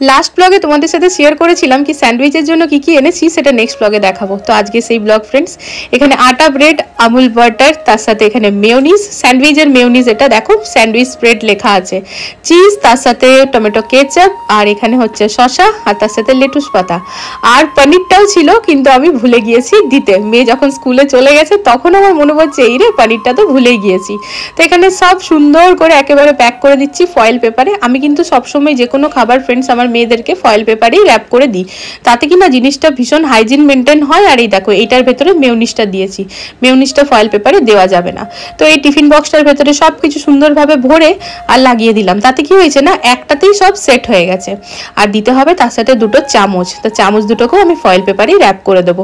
Last ব্লগে তোমাদের সাথে শেয়ার করেছিলাম কি স্যান্ডউইচের জন্য কি কি এনেছি, সেটা নেক্সট ব্লগে দেখাবো। তো আজকে সেই ব্লগ ফ্রেন্ডস। এখানে আটা ব্রেড, আমুল বাটার, তার সাথে এখানে মেয়োনিজ, স্যান্ডউইচের মেয়োনিজ, এটা দেখো স্যান্ডউইচ ব্রেড লেখা আছে, চিজ, তার সাথে টমেটো কেচাপ, আর এখানে হচ্ছে শসা, আর তার সাথে লেটুস পাতা, আর পনিরটাও ছিল কিন্তু আমি ভুলে গিয়েছি দিতে। মেয়ে যখন স্কুলে চলে গেছে তখন আমার মনে পড়ছে এই রে পনিরটা তো ভুলেই গিয়েছি। তো এখানে সব সুন্দর করে একেবারে প্যাক করে দিচ্ছি ফয়েল পেপারে। আমি কিন্তু সবসময় যে কোনো খাবার ফ্রেন্ডস আমার মেয়েদেরকে ফয়েল পেপারেই র্যাপ করে দিই, তাতে কিনা জিনিসটা ভীষণ হাইজিন মেনটেন হয়। আর এই দেখো এইটার ভেতরে মেয়োনিজটা দিয়েছি, মেয়োনিজটা ফয়েল পেপারে দেওয়া যাবে না। তো এই টিফিন বক্সটার ভেতরে সব কিছু সুন্দরভাবে ভরে আর লাগিয়ে দিলাম, তাতে কি হয়েছে না একটাতেই সব সেট হয়ে গেছে। আর দিতে হবে তার সাথে দুটো চামচ, তো চামচ দুটোকেও আমি ফয়েল পেপারেই র্যাপ করে দেবো।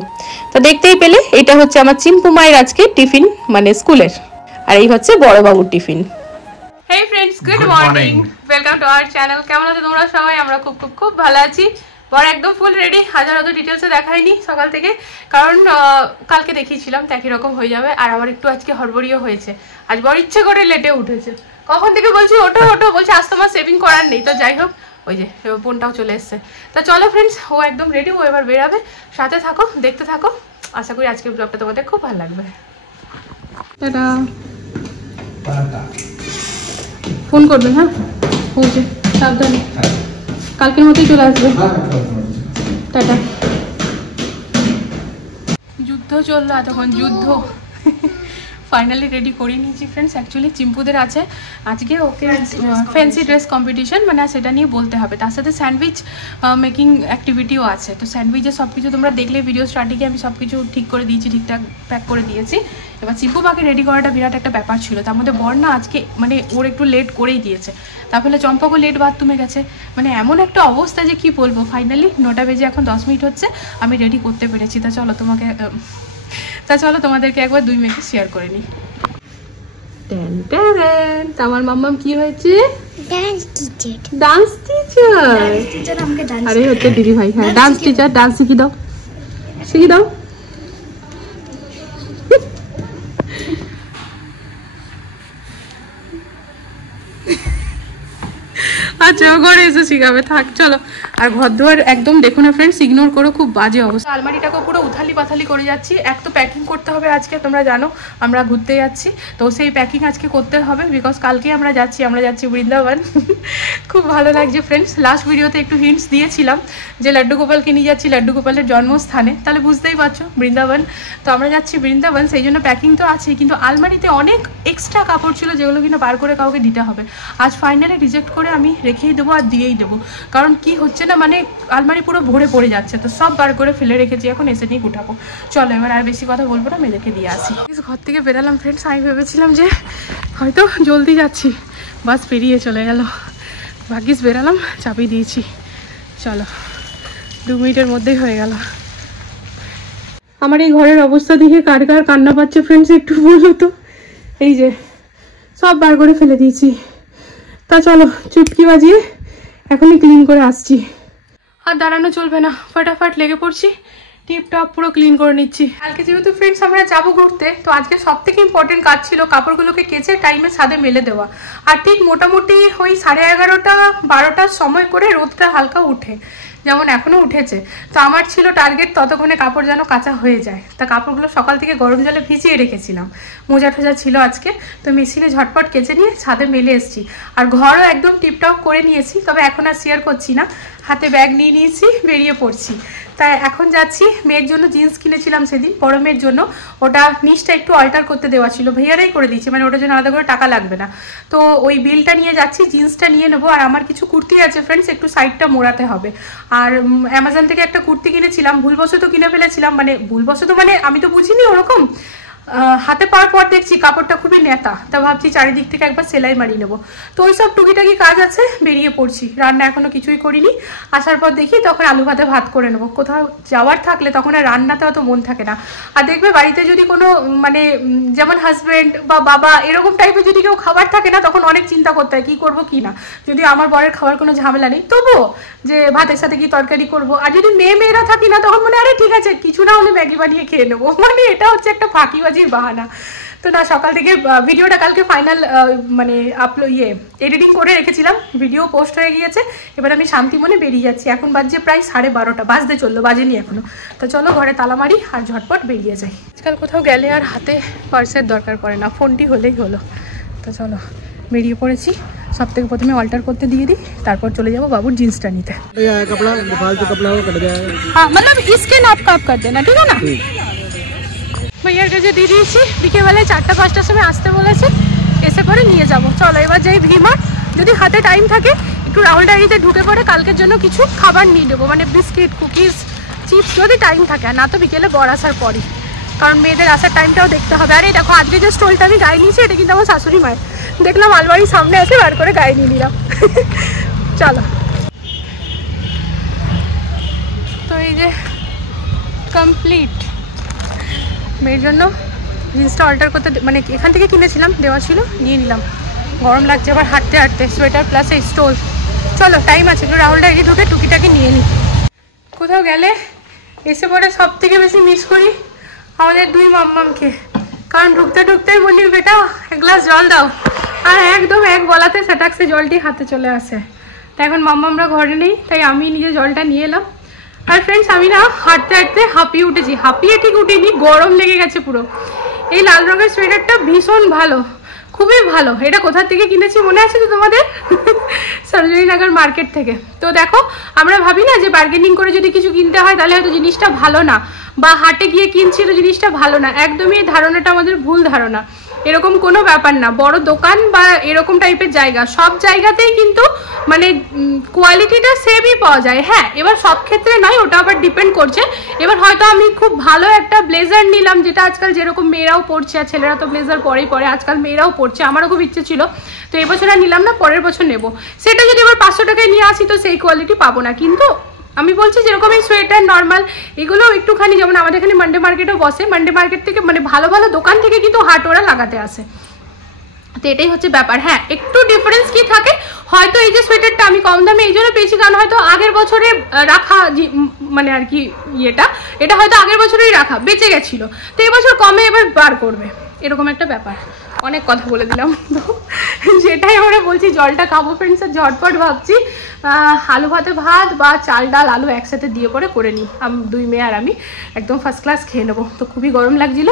তো দেখতেই পেলে এটা হচ্ছে আমার চিম্পু মায়ের আজকে টিফিন, মানে স্কুলের, আর এই হচ্ছে বড়বাবুর tiffin. Hey friends, good morning, welcome to our channel. কেমন আছো তোমরা সবাই? আমরা খুব খুব খুব ভালো আছি। বর একদম ফুল রেডি, হাজার ডিটেলসে দেখাইনি সকাল থেকে, কারণ কালকে দেখিয়েছিলাম তো একই রকম হয়ে যাবে। আর আমার একটু আজকে হড়বড়িও হয়েছে, আজ বর ইচ্ছে করে লেটে উঠেছে। কখন থেকে বলছি ওটো ওটো, বলছে আজ তোমার সেভিং করার নেই। তো যাই হোক, ওই যে বোনটাও চলে এসছে। তা চলো ফ্রেন্ডস, ও একদম রেডি, ও এবার বেরাবে। সাথে থাকো, দেখতে থাকো। আশা করি আজকের ব্লগটা তোমাদের খুব ভালো লাগবে। টাটা। ফোন করবেন, হ্যাঁ পৌঁছে সাবধানে, কালকের মতোই চলে আসবে। টাটা। যুদ্ধ চললো এতক্ষণ, যুদ্ধ। ফাইনালি রেডি করে নিয়েছি ফ্রেন্ডস। অ্যাকচুয়ালি চিম্পুদের আছে আজকে ওকে ফ্যান্সি ড্রেস কম্পিটিশন, মানে সেটা নিয়ে বলতে হবে। তার সাথে স্যান্ডউইচ মেকিং অ্যাক্টিভিটিও আছে। তো স্যান্ডউইচের সব কিছু তোমরা দেখলে ভিডিও স্টার্টিংয়ে আমি সব কিছু ঠিক করে দিয়েছি, ঠিকঠাক প্যাক করে দিয়েছি। এবার চিম্পু মাকে রেডি করাটা বিরাট একটা ব্যাপার ছিল। তার মধ্যে বর না আজকে মানে ওর একটু লেট করেই দিয়েছে, তার ফলে চম্পাকও লেট বাথরুমে গেছে। মানে এমন একটা অবস্থা যে কি বলবো। ফাইনালি 9টা বেজে এখন 10 মিনিট হচ্ছে, আমি রেডি করতে পেরেছি। তা চলো তোমাদেরকে একবার 2 মিনিট শেয়ার করে নিই। আমার মাম্মাম কি হয়েছে? Dance teacher. আরে হচ্ছে দিদি ভাই, হ্যাঁ ডান্স টিচার। ডান্স শিখিয়ে দাও। আচ্ছা ঘরে এসে শিখাবে, থাক চলো। আর ঘর দুয়ার একদম দেখো না ফ্রেন্ডস, ইগনোর করো, খুব বাজে অবস্থা। আলমারিটাকে পুরো উথালি পাথালি করে যাচ্ছি। এক তো প্যাকিং করতে হবে আজকে, তোমরা জানো আমরা ঘুরতে যাচ্ছি, তো সেই প্যাকিং আজকে করতে হবে। বিকজ কালকে আমরা যাচ্ছি বৃন্দাবন। খুব ভালো লাগছে ফ্রেন্ডস। লাস্ট ভিডিওতে একটু হিন্টস দিয়েছিলাম যে লাড্ডু গোপালকে নিয়ে যাচ্ছি লাড্ডু গোপালের জন্মস্থানে, তাহলে বুঝতেই পারছো বৃন্দাবন। তো আমরা যাচ্ছি বৃন্দাবন, সেই জন্য প্যাকিং তো আছেই, কিন্তু আলমারিতে অনেক এক্সট্রা কাপড় ছিল যেগুলো কিনা বার করে কাউকে দিতে হবে। আজ ফাইনালি রিজেক্ট করে আমি রেখেই দেবো আর দিয়েই দেবো, কারণ কি হচ্ছে না মানে আলমারি পুরো ভরে পড়ে যাচ্ছে। তো সব বার করে ফেলে রেখেছি, এখন এসে নিয়ে গুটাবো। চলো এবার আর বেশি কথা বলবো না, মেয়েদেরকে দিয়ে আসি। ঘর থেকে বেরালাম ফ্রেন্ডস, আমি ভেবেছিলাম যে হয়তো জলদি যাচ্ছি, বাস পেরিয়ে চলে গেল। ভাগ্যিস বেরালাম, চাপিয়ে দিয়েছি। চলো 2 মিনিটের মধ্যেই হয়ে গেল। আমার এই ঘরের অবস্থা দেখে কার কার কান্না পাচ্ছে ফ্রেন্ডস একটু বলো তো। এই যে সব বার করে ফেলে দিয়েছি। তা চলো চুটকি বাজিয়ে এখনই ক্লিন করে আসছি। আর দাঁড়ানো চলবে না, ফটাফট লেগে পড়ছি, টিপ টপ পুরো ক্লিন করে নিচ্ছি। কালকে যেহেতু ফ্রেন্ডস আমরা যাবো ঘুরতে, তো আজকে সব থেকে ইম্পর্টেন্ট কাজ ছিল কাপড়গুলোকে কেচে টাইমে ছাদে মেলে দেওয়া। আর ঠিক মোটামুটি ওই 11:30 12টার সময় করে রোদটা হালকা উঠে, যেমন এখনও উঠেছে। তো আমার ছিল টার্গেট ততক্ষণে কাপড় যেন কাঁচা হয়ে যায়। তা কাপড়গুলো সকাল থেকে গরম জলে ভিজিয়ে রেখেছিলাম, মোজা টোজা ছিল আজকে, তো মেশিনে ঝটপট কেচে নিয়ে ছাদে মেলে এসেছি। আর ঘরও একদম টিপটপ করে নিয়েছি, তবে এখন আর শেয়ার করছি না। হাতে ব্যাগ নিয়ে নিয়েছি, বেরিয়ে পড়ছি। তাই এখন যাচ্ছি। মেয়ের জন্য জিন্স কিনেছিলাম সেদিন, বড় মেয়ের জন্য, ওটা নিচটা একটু অল্টার করতে দেওয়া ছিল, ভাইয়ারাই করে দিয়েছে, মানে ওটার জন্য আলাদা করে টাকা লাগবে না। তো ওই বিলটা নিয়ে যাচ্ছি, জিন্সটা নিয়ে নেবো। আর আমার কিছু কুর্তি আছে ফ্রেন্ডস, একটু সাইডটা মোড়াতে হবে। আর অ্যামাজন থেকে একটা কুর্তি কিনেছিলাম, ভুলবশত কিনে ফেলেছিলাম, মানে ভুলবশত মানে আমি তো বুঝিনি ওরকম। হাতে পাওয়ার পর দেখছি কাপড়টা খুবই নেতা, তা ভাবছি চারিদিক থেকে একবার সেলাই মারিয়ে নেবো। তো ওই সব টুকিটাকি কাজ আছে, বেরিয়ে পড়ছি। রান্না এখনো কিছুই করিনি, আসার পর দেখি তখন আলু ভাতে ভাত করে নেবো। কোথাও যাওয়ার থাকলে তখন আর রান্নাতে অত মন থাকে না। আর দেখবে বাড়িতে যদি কোনো মানে যেমন হাজব্যান্ড বা বাবা এরকম টাইপের যদি কেউ খাবার থাকে না, তখন অনেক চিন্তা করতে হয় কী করবো কি না। যদি আমার বরের খাবার কোনো ঝামেলা নেই, তবুও যে ভাতের সাথে কি তরকারি করব। আর যদি মেয়েরা থাকি না, তখন মনে আরে ঠিক আছে কিছু না হলে ম্যাগি বানিয়ে খেয়ে নেবো। মানে এটা হচ্ছে একটা ফাঁকিবাজি বাজির বাহানা। তো না, সকাল থেকে ভিডিওটা কালকে ফাইনাল মানে এডিটিং করে রেখেছিলাম, ভিডিও পোস্ট হয়ে গিয়েছে। এবার আমি শান্তি মনে বেরিয়ে যাচ্ছি। এখন বাজছে প্রায় 12:30, বাজতে চললো, বাজেনি এখনো। তো চলো ঘরে তালা মারি আর ঝটপট বেরিয়ে যাই। আজকাল কোথাও গেলে আর হাতে পার্সের দরকার পড়ে না, ফোনটি হলেই হলো। তো চলো বেরিয়ে পড়েছি। সব থেকে প্রথমে অল্টার করতে দিয়ে দিই, তারপর চলে যাবো বাবুর জিন্সটা নিতে। হ্যাঁ মানে ইসকে নাপ কাপ কর দেনা, ঠিক আছে না? ভাইয়ার কাছে দিয়ে দিয়েছি, বিকেলবেলায় 4টা-5টার সময় আসতে বলেছে, এসে পরে নিয়ে যাব। চলো এবার যাই ভিমার্ট। যদি হাতে টাইম থাকে একটু রাহুল ডায়েরিতে ঢুকে পড়ে কালকের জন্য কিছু খাবার নিয়ে নেবো, মানে বিস্কিট, কুকিজ, চিপস, যদি টাইম থাকে। আর না তো বিকেলে বর আসার পরই, কারণ মেয়েদের আসার টাইমটাও দেখতে হবে। আর এই দেখো আজকে যে স্টোলটা আমি গায়ে নিয়েছি, এটা কিন্তু আমার শাশুড়ি মায়ের। দেখলাম আলমারির সামনে আছে, বার করে গায়ে নিয়ে নিলাম। চলো, তো এই যে কমপ্লিট মেয়ের জন্য জিন্সটা অল্টার করতে, মানে এখান থেকে কিনেছিলাম, দেওয়া ছিল, নিয়ে নিলাম। গরম লাগছে আবার হাঁটতে হাঁটতে, সোয়েটার প্লাস এই স্টোল। চলো টাইম আছে, একটু রাহুল ডায়েরি ঢুকে টুকিটাকি নিয়ে নিই। কোথাও গেলে এসে পরে সব থেকে বেশি মিস করি আমাদের দুই মাম্মামকে, কারণ ঢুকতে ঢুকতেই বলি বেটা এক গ্লাস জল দাও, আর একদম এক বলাতে সেটাক্সে জলটি হাতে চলে আসে। তাই এখন মাম্মামরা ঘরে নেই, তাই আমি নিজে জলটা নিয়ে এলাম। আর ফ্রেন্ডস আমি না হাঁটতে হাঁটতে হাঁপিয়ে উঠেছি, হাঁপিয়ে ঠিক উঠিনি, গরম লেগে গেছে পুরো। এই লাল রঙের সোয়েটারটা ভীষণ ভালো, খুবই ভালো। এটা কোথা থেকে কিনেছি মনে আছে তো তোমাদের? সরোজিনীনগর মার্কেট থেকে। তো দেখো আমরা ভাবি না যে বার্গেনিং করে যদি কিছু কিনতে হয় তাহলে হয়তো জিনিসটা ভালো না, বা হাটে গিয়ে কিনছি তো জিনিসটা ভালো না। একদমই এই ধারণাটা আমাদের ভুল ধারণা। এরকম কোনো ব্যাপার না। বড় দোকান বা এরকম টাইপের জায়গা, সব জায়গাতেই কিন্তু মানে কোয়ালিটিটা সেমই পাওয়া যায়। হ্যাঁ, এবার সব ক্ষেত্রে নয়, ওটা আবার ডিপেন্ড করছে। এবার হয়তো আমি খুব ভালো একটা ব্লেজার নিলাম, যেটা আজকাল যেরকম মেয়েরাও পরছে, আর ছেলেরা তো ব্লেজার পরেই পরে, আজকাল মেয়েরাও পরছে, আমারও খুব ইচ্ছে ছিল। তো এবছর আর নিলাম না, পরের বছর নেব। সেটা যদি এবার 500 টাকায় নিয়ে আসি তো সেই কোয়ালিটি পাবো না। কিন্তু আমি বলছি যেরকম এই সোয়েটার নর্মাল এগুলো একটুখানি, যেমন আমাদের এখানে মান্ডে মার্কেটও বসে, মান্ডে মার্কেট থেকে মানে ভালো ভালো দোকান থেকে কিন্তু হাট ওরা লাগাতে আসে। তো এটাই হচ্ছে ব্যাপার। হ্যাঁ, একটু ডিফারেন্স কি থাকে, হয়তো এই যে সোয়েটারটা আমি কম দামে এই জন্য পেয়েছি কারণ হয়তো আগের বছরে রাখা, মানে আর কি এটা হয়তো আগের বছরেই রাখা, বেঁচে গেছিলো, তো এবছর কমে এবার বার করবে, এরকম একটা ব্যাপার। অনেক কথা বলে দিলাম, তো যেটাই আমরা বলছি জলটা খাবো ফ্রেন্ডস। ঝটপট ভাবছি আলু ভাতে ভাত বা চাল ডাল আলু একসাথে দিয়ে পরে করে নিই, দুই মেয়ে আর আমি একদম ফার্স্ট ক্লাস খেয়ে নেবো। তো খুবই গরম লাগছিল,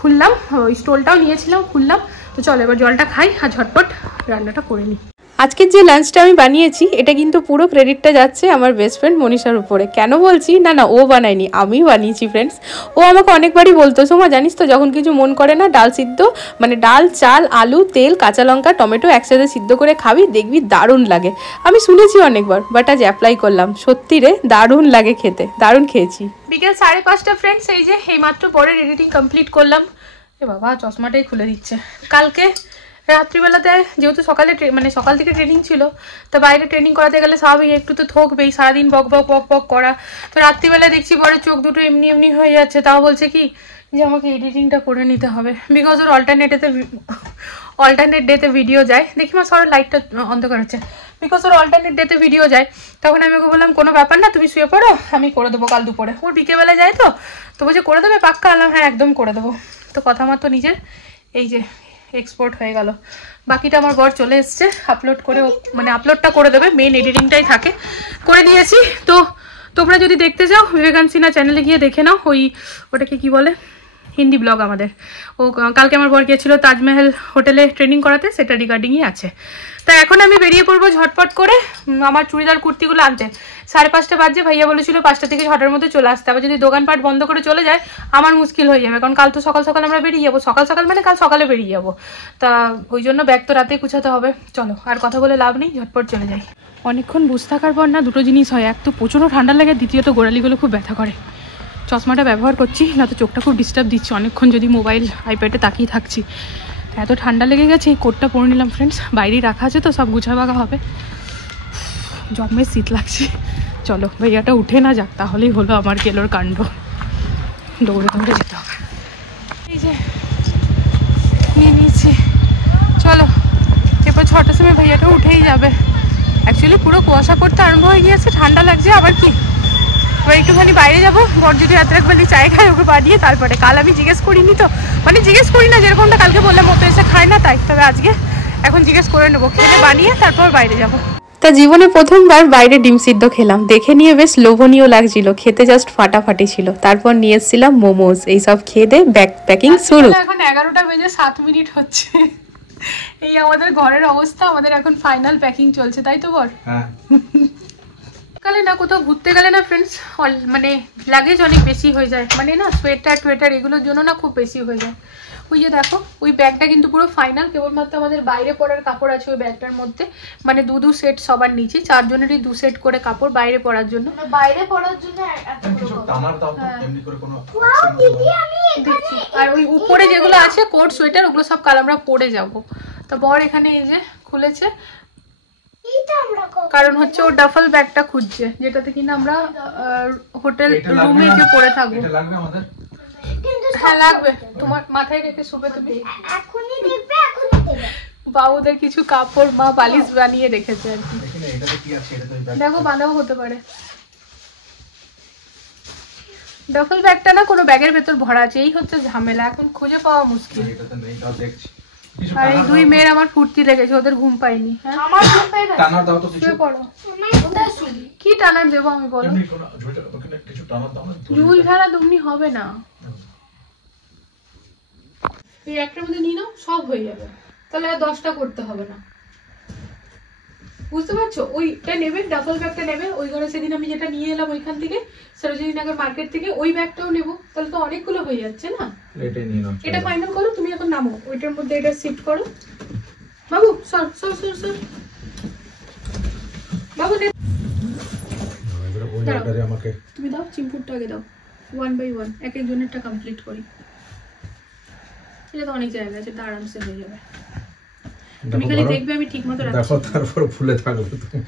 খুললাম, ওই স্টোলটাও নিয়েছিলাম, খুললাম। তো চলো এবার জলটা খাই আর ঝটপট রান্নাটা করে নিই। আজকের যে লাঞ্চটা আমি বানিয়েছি এটা কিন্তু পুরো ক্রেডিটটা যাচ্ছে আমার বেস্ট ফ্রেন্ড মনীষার উপরে। কেন বলছি, না ও বানায়নি, আমি বানিয়েছি ফ্রেন্ডস। ও আমাকে অনেকবারই বলতো, সোমা জানিস তো যখন কিছু মন করে না, ডাল সিদ্ধ, মানে ডাল, চাল, আলু, তেল, কাঁচা লঙ্কা, টমেটো একসাথে সিদ্ধ করে খাবি, দেখবি দারুণ লাগে। আমি শুনেছি অনেকবার, বাট আজ অ্যাপ্লাই করলাম। সত্যি রে দারুণ লাগে খেতে, দারুণ খেয়েছি। বিকেল 5:30 ফ্রেন্ডস, এই যে এইমাত্র পরের এডিটিং কমপ্লিট করলাম। এ বাবা চশমাটাই খুলে দিচ্ছে। কালকে রাত্রিবেলাতে যেহেতু সকাল থেকে ট্রেনিং ছিল, তো বাইরে ট্রেনিং করাতে গেলে স্বাভাবিক একটু তো থকবেই, সারাদিন বক বক বক বক করা। তো রাত্রিবেলা দেখছি পরে চোখ দুটো এমনি এমনি হয়ে যাচ্ছে। তাও বলছে কি যে আমাকে এডিটিংটা করে নিতে হবে, বিকজ ওর অল্টারনেট ডেতে ভিডিও যায়। দেখি মা সবার লাইটটা অন্ধকার হচ্ছে, বিকজ ওর অল্টারনেট ডেতে ভিডিও যায়। তখন আমি ওকে বললাম কোনো ব্যাপার না, তুমি শুয়ে পড়ো, আমি করে দেবো কাল দুপুরে। ওর বিকেলবেলা যায় তো বলছে করে দেবে পাক্কা? আলাম হ্যাঁ একদম করে দেবো। তো কথা মতো নিজের এই যে এক্সপোর্ট হয়ে গেল। বাকিটা আমার বর চলে এসছে, আপলোডটা করে দেবে, মেন এডিটিংটাই থাকে, করে দিয়েছি। তো তোমরা যদি দেখতে চাও বিবেকান সিনহা চ্যানেলে গিয়ে দেখে নাও, ওটাকে কি বলে, হিন্দি ব্লগ আমাদের। ও কালকে আমার বর গিয়েছিল তাজমহল হোটেলে ট্রেনিং করাতে, সেটা রিগার্ডিংই আছে। তাই এখন আমি বেরিয়ে পড়বো ঝটপট করে আমার চুড়িদার কুর্তিগুলো আনতে। 5:30 বাজছে, ভাইয়া বলেছিল 5টা থেকে 6টার মধ্যে চলে আসতে। আবার যদি দোকানপাট বন্ধ করে চলে যায় আমার মুশকিল হয়ে যাবে, কারণ কাল তো সকাল সকাল আমরা বেরিয়ে যাবো। সকাল মানে কাল সকালে বেরিয়ে যাবো, তা ওই জন্য ব্যাগ তো রাতেই গুছাতে হবে। চলো আর কথা বলে লাভ নেই, ঝটপট চলে যাই। অনেকক্ষণ বসে থাকার পর না দুটো জিনিস হয়, এক তো প্রচণ্ড ঠান্ডা লাগে, দ্বিতীয়ত গোড়ালিগুলো খুব ব্যথা করে। চশমাটা ব্যবহার করছি, না তো চোখটা খুব ডিস্টার্ব দিচ্ছে অনেকক্ষণ যদি মোবাইল আইপ্যাডে তাকিয়ে থাকছি। এত ঠান্ডা লেগে গেছে, এই কোটটা পরে নিলাম ফ্রেন্ডস, বাইরেই রাখা আছে তো সব গুছাবাগা হবে। জম্মের শীত লাগছে। চলো ভাইয়াটা উঠে না যাক, তাহলেই হলো আমার গেলোর কাণ্ড, দৌড়ে দৌড়ে যেতে হবে। এই যে নিয়ে নিয়েছি, চলো এরপর 6টার সময় ভাইয়াটা উঠেই যাবে। অ্যাকচুয়ালি পুরো কুয়াশা পড়তে আরম্ভ হয়ে গিয়েছে, ঠান্ডা লাগছে আবার কি। এবার একটুখানি বাইরে যাবো, বর যদি রাত্রে একবারই চায় খায় ওকে বানিয়ে, তারপরে কাল আমি জিজ্ঞেস করিনি তো, মানে জিজ্ঞেস করি না, যেরকমটা কালকে বললাম মতো এসে খায় না তাই, তবে আজকে এখন জিজ্ঞেস করে নেবো, খেতে বানিয়ে তারপর বাইরে যাবো। তা জীবনে প্রথমবার বাইরে ডিম সিদ্ধ খেলাম, দেখে নিয়ে বেশ লোভনীয় লাগছিল, খেতে জাস্ট ফাটাফাটি ছিল। তারপর নিয়ে এসেছিলাম মোমোজ, এইসব খেয়ে দে ব্যাগ প্যাকিং শুরু। এখন 11টা বেজে 7 মিনিট হচ্ছে, এই আমাদের ঘরের অবস্থা। আমাদের এখন ফাইনাল প্যাকিং চলছে, তাই তো বর? হ্যাঁ। কালে না কোথাও ঘুরতে গেলে না ফ্রেন্ডস, মানে লাগেজ অনেক বেশি হয়ে যায়, মানে না সোয়েটার টোয়েটার এগুলোর জন্য না খুব বেশি হয়ে যায়। ওই যে দেখো ওই ব্যাগটা কিন্তু পুরো ফাইনাল, কেবলমাত্র আমাদের বাইরে পরার কাপড় আছে ওই ব্যাগটার মধ্যে, মানে দু সেট সবার নিচে, 4 জনেরই 2 সেট করে কাপড় বাইরে পরার জন্য। বাইরে পরার জন্য আর ওই উপরে যেগুলো আছে কোট সোয়েটার ওগুলো সব কাল আমরা পরে যাব। তো বর এখানে এই যে খুলেছে, কারণ হচ্ছে ও ডাফল ব্যাগটা খুঁজছে, যেটাতে কিনা আমরা হোটেল রুমে যে পরে থাকবো। হ্যাঁ লাগবে, তোমার মাথায় রেখে শুবে তুমি। বাবুদের কিছু কাপড় মা বালিশ বানিয়ে রেখেছে আর কি, দেখো বাঁধাও হতে পারে। ডাফল ব্যাগটা না কোনো ব্যাগের ভেতর ভরা আছে, এই হচ্ছে ঝামেলা, এখন খুঁজে পাওয়া মুশকিল। আর এই 2 মেয়ের আমার ফুর্তি লেগেছে, ওদের ঘুম পাইনি। হ্যাঁ আমার ঘুম পাই না, টানার দাও তো কিছু পড়ো। কি টানার দেবো আমি বলো? কিছু টানার দাও না, ঝুল ঝাড়া দুমনি হবে না। এই একটার মধ্যে নিয়ে নাও, সব হয়ে যাবে, তাহলে আর 10টা করতে হবে না, বুঝতে পারছো? ওইটা নেবে, ডাবল ব্যাগটা নেবে, ওই ঘরে সেদিন আমি যেটা নিয়ে এলাম ওইখান থেকে সরোজিনী নগর মার্কেট থেকে, ওই ব্যাগটাও নেবো, তাহলে তো অনেকগুলো হয়ে যাচ্ছে না। এটা ফাইনাল করো তুমি, এখন নামো, ওইটার মধ্যে এটা শিফট করো। বাবু সর সর সর সর, বাবু তুমি দাও চিম্পুরটা আগে দাও, 1 by 1 এক একজনেরটা কমপ্লিট করি। এটা তো অনেক জায়গা আছে, তা আরামসে হয়ে যাবে। তুমি খালি দেখবে আমি ঠিকমতো রাখছি, দেখো তারপর ফুলে থাকবে তুমি।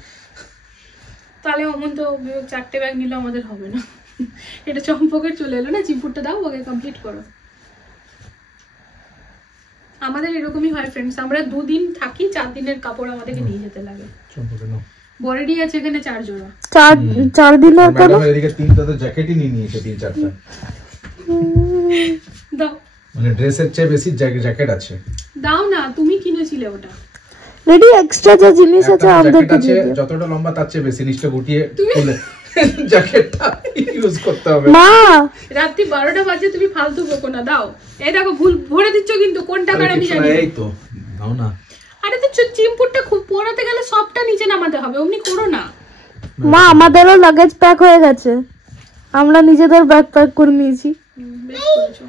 তাহলে অমন তো 4টে ব্যাগ নিলে আমাদের হবে না। এটা চম্পকের চলে এলো না, চিম্পুরটা দাও ওকে কমপ্লিট করো। আমাদের এরকমই হয় ফ্রেন্ডস, আমরা 2 দিন থাকি, 4 দিনের কাপড় আমাদেরকে নিয়ে যেতে লাগে। চম্পকে নাও, বরেডি আছে এখানে 4 জোড়া, 4 দিনের পরে এদিকে 3টা তো জ্যাকেটই নিয়ে নিয়েছে, 3-4টা দাও, মানে ড্রেসের চেয়ে বেশি জ্যাকেট আছে। দাও না, তুমি কিনেছিলে ওটা। রেডি এক্সট্রা যা জিনিস আছে আমাদেরকে দিয়ে দাও, যতটা লম্বা তার চেয়ে বেশি নিচে গুটিয়ে খুলে জ্যাকেটটা ইউজ করতে হবে। মা রাতে 12টা বাজে, তুমি ফালতু বকো না, দাও। এই দেখো ভুল ভরে দিচ্ছ কিন্তু, কোন টাকার আমি জানি। এই তো দাও না। আরে তো চিম্পুরটা খুব পরাতে গেলে সবটা নিচে নামাতে হবে, অমনি করো না। মা আমাদেরও লাগেজ প্যাক হয়ে গেছে, আমরা নিজেদের ব্যাগ প্যাক করে নিয়েছি।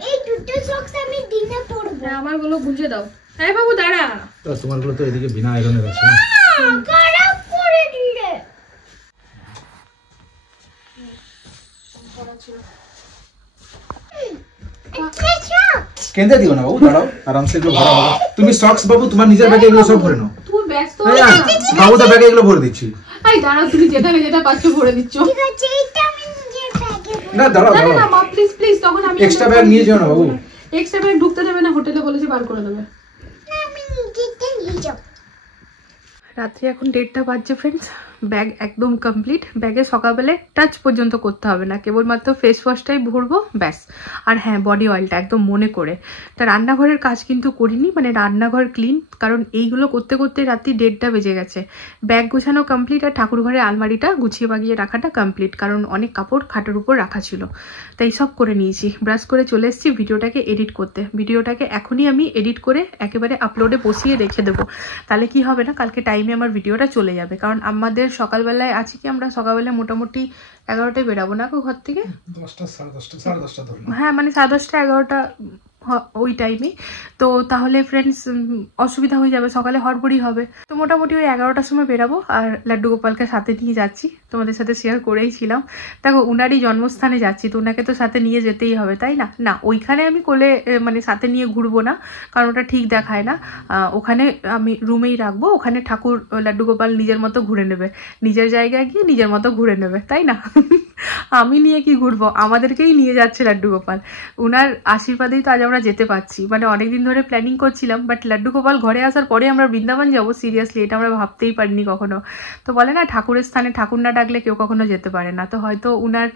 এই দুটো সক্স আমি দিনে পরবো, আমারগুলো গুঁজে দাও। এই বাবু দাঁড়া, তো তোমারগুলো তো এদিকে বিনা আয়রনের আছে না, খারাপ করে দিলে। কেঁদে দিও না বাবু, দাঁড়াও আরামসে, এগুলো ভরা হবে। তুমি সক্স বাবু তোমার নিজের ব্যাগে এগুলো সব ভরে নাও, তুমি ব্যস্ত হও না, বাবু তো ব্যাগে এগুলো ভরে দিচ্ছি। এই দাঁড়াও, তুমি যেখানে যেটা পাচ্ছ ভরে দিচ্ছ। ঠিক আছে, এটা আমি নিজের ব্যাগে ভরে না, দাঁড়াও দাঁড়াও না মা, প্লিজ প্লিজ, তখন আমি এক্সট্রা ব্যাগ নিয়ে যাও না বাবু, এক্সট্রা ব্যাগ ঢুকতে দেবে না, হোটেলে বলেছি বার করে দেবে। না আমি নিজেরটা নিয়ে যাব। রাত্রি এখন 1:30 বাজছে ফ্রেন্ডস, ব্যাগ একদম কমপ্লিট, ব্যাগে সকালবেলা টাচ পর্যন্ত করতে হবে না, কেবলমাত্র ফেস ওয়াশটাই ভরবো ব্যাস। আর হ্যাঁ বডি অয়েলটা একদম মনে করে। তা রান্নাঘরের কাজ কিন্তু করিনি, মানে রান্নাঘর ক্লিন, কারণ এইগুলো করতে করতে রাত্রি 1:30 বেজে গেছে। ব্যাগ গোছানো কমপ্লিট, আর ঠাকুরঘরের আলমারিটা গুছিয়ে বাগিয়ে রাখাটা কমপ্লিট, কারণ অনেক কাপড় খাটের উপর রাখা ছিল, তাই সব করে নিয়েছি। ব্রাশ করে চলে এসেছি ভিডিওটাকে এডিট করতে, ভিডিওটাকে এখনই আমি এডিট করে একেবারে আপলোডে বসিয়ে রেখে দেবো, তাহলে কি হবে না কালকে টাইমে আমার ভিডিওটা চলে যাবে। কারণ আমাদের সকালবেলায় আছি কি, আমরা সকালবেলায় মোটামুটি 11টায় বেরাবো না ঘর থেকে, 10টা 10:30 ধরুন, হ্যাঁ মানে 10:30 11টা ওই টাইমে। তো তাহলে ফ্রেন্ডস অসুবিধা হয়ে যাবে, সকালে হড়বড়ি হবে। তো মোটামুটি ওই 11টার সময় বেরাবো, আর লাড্ডু গোপালকে সাথে নিয়ে যাচ্ছি, তোমাদের সাথে শেয়ার করেইছিলাম। দেখো উনারই জন্মস্থানে যাচ্ছি, তো ওনাকে তো সাথে নিয়ে যেতেই হবে, তাই না? না ওইখানে আমি কোলে মানে সাথে নিয়ে ঘুরবো না, কারণ ওটা ঠিক দেখায় না। ওখানে আমি রুমেই রাখবো, ওখানে ঠাকুর লাড্ডু গোপাল নিজের মতো ঘুরে নেবে, নিজের জায়গায় গিয়ে নিজের মতো ঘুরে নেবে, তাই না? আমি নিয়ে কি ঘুরবো, আমাদেরকেই নিয়ে যাচ্ছে লাড্ডু গোপাল, উনার আশীর্বাদেই তো আজ আমরা আমরা যেতে পারছি, মানে অনেকদিন ধরে প্ল্যানিং করছিলাম, বাট লাড্ডু গোপাল ঘরে আসার পরে আমরা বৃন্দাবন যাবো, সিরিয়াসলি এটা আমরা ভাবতেই পারিনি কখনো। তো বলে না ঠাকুরের স্থানে ঠাকুর না ডাকলে কেউ কখনো যেতে পারে না, তো হয়তো উনার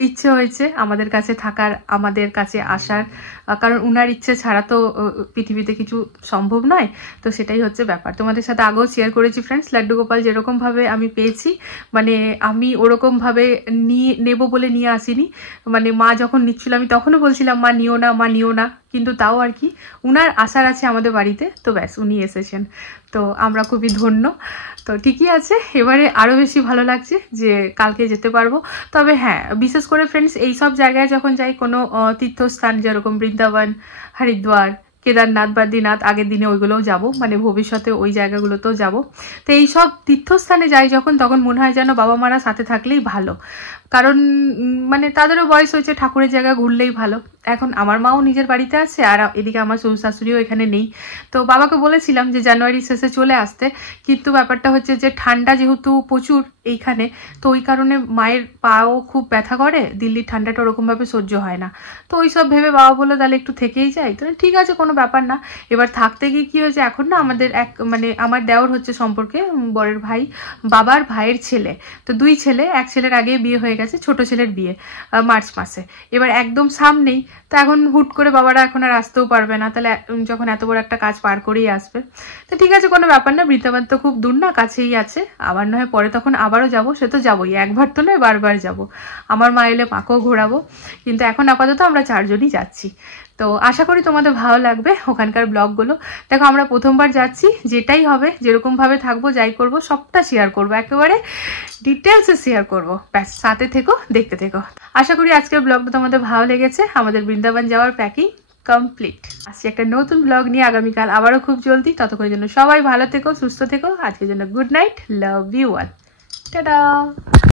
ইচ্ছে হয়েছে আমাদের কাছে থাকার, আমাদের কাছে আসার, কারণ উনার ইচ্ছে ছাড়া তো পৃথিবীতে কিছু সম্ভব নয়। তো সেটাই হচ্ছে ব্যাপার। তোমাদের সাথে আগেও শেয়ার করেছি ফ্রেন্ডস, লাড্ডু গোপাল যেরকমভাবে আমি পেয়েছি, মানে আমি ওরকমভাবে নেবো বলে নিয়ে আসিনি। মানে মা যখন নিচ্ছিল আমি তখনও বলছিলাম মা নিও না, মা নিও না, কিন্তু তাও আর কি উনার আশার আছে আমাদের বাড়িতে, তো ব্যাস উনি এসেছেন, তো আমরা খুবই ধন্য। তো ঠিকই আছে, এবারে আরও বেশি ভালো লাগছে যে কালকে যেতে পারবো। তবে হ্যাঁ, বিশেষ করে ফ্রেন্ডস এই সব জায়গায় যখন যাই, কোনো তীর্থস্থান যেরকম বৃন্দাবন, হরিদ্বার, কেদারনাথ, বদ্রীনাথ, আগের দিনে ওইগুলোও যাব, মানে ভবিষ্যতে ওই জায়গাগুলোতেও যাব। তো এই সব তীর্থস্থানে যাই যখন, তখন মনে হয় যেন বাবা মারা সাথে থাকলেই ভালো, কারণ মানে তাদেরও বয়স হয়েছে, ঠাকুরের জায়গা ঘুরলেই ভালো। এখন আমার মাও নিজের বাড়িতে আছে, আর এদিকে আমার শ্বশুর শাশুড়িও এখানে নেই। তো বাবাকে বলেছিলাম যে জানুয়ারি শেষে চলে আসতে, কিন্তু ব্যাপারটা হচ্ছে যে ঠান্ডা যেহেতু প্রচুর এইখানে, তো ওই কারণে মায়ের পাও খুব ব্যথা করে, দিল্লির ঠান্ডাটা ওরকমভাবে সহ্য হয় না। তো ওই সব ভেবে বাবা বললো তাহলে একটু থেকেই যাই। তো ঠিক আছে, কোনো ব্যাপার না। এবার থাকতে গিয়ে কী হয়েছে, এখন না আমাদের মানে আমার দেওর হচ্ছে সম্পর্কে বরের ভাই, বাবার ভাইয়ের ছেলে, তো দুই ছেলে, এক ছেলের আগে বিয়ে হয়ে গেছে, ছোট ছেলের বিয়ে মার্চ মাসে, এবার একদম সামনেই। তো এখন হুট করে বাবারা এখন আর আসতেও পারবে না, তাহলে যখন এত বড় একটা কাজ পার করেই আসবে, তো ঠিক আছে কোনো ব্যাপার না, বৃন্দাবন তো খুব দূর না, কাছেই আছে। আবার নয় পরে তখন আবারও যাবো, সে তো যাবোই, একবার তো নয় বারবার যাব। আমার মা এলে মাকেও ঘোরাবো, কিন্তু এখন আপাতত আমরা চারজনই যাচ্ছি। তো আশা করি তোমাদের ভালো লাগবে ওখানকার ব্লগগুলো। দেখো আমরা প্রথমবার যাচ্ছি, যেটাই হবে, যেরকমভাবে থাকবো, যাই করব, সবটা শেয়ার করবো, একেবারে ডিটেলসে শেয়ার করবো। ব্যাস সাথে থেকো, দেখতে থেকো। আশা করি আজকের ব্লগটা তোমাদের ভালো লেগেছে। আমাদের বৃন্দাবন যাওয়ার প্যাকিং কমপ্লিট। আসছি একটা নতুন ব্লগ নিয়ে আগামীকাল আবারও খুব জলদি। ততক্ষণের জন্য সবাই ভালো থেকো, সুস্থ থেকো। আজকের জন্য good night, love you all, tata.